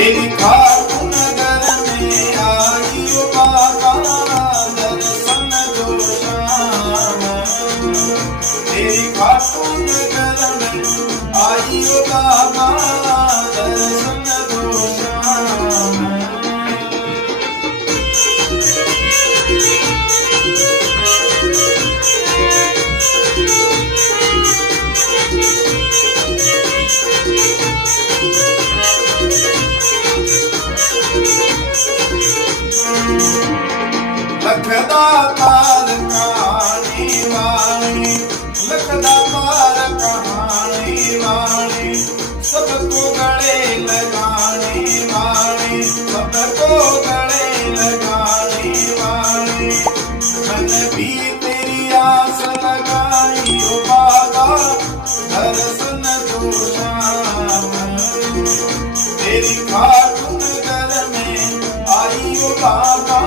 तेरी खाटू नगर में आई ओ बाबा दर्शन दो श्याम। तेरी खाटू नगर में आई ओ बाबा दर्शन दो श्याम। लखदा पार कहानी वाणी, लखदा पार कहानी वाणी, सबको गले लगानी वाणी, सबको गले लगानी वाणी। मैंने भी तेरी आस लगाई ओ बाबा दर्शन दो श्याम। तेरी खाटू नगर में आई ओ बाबा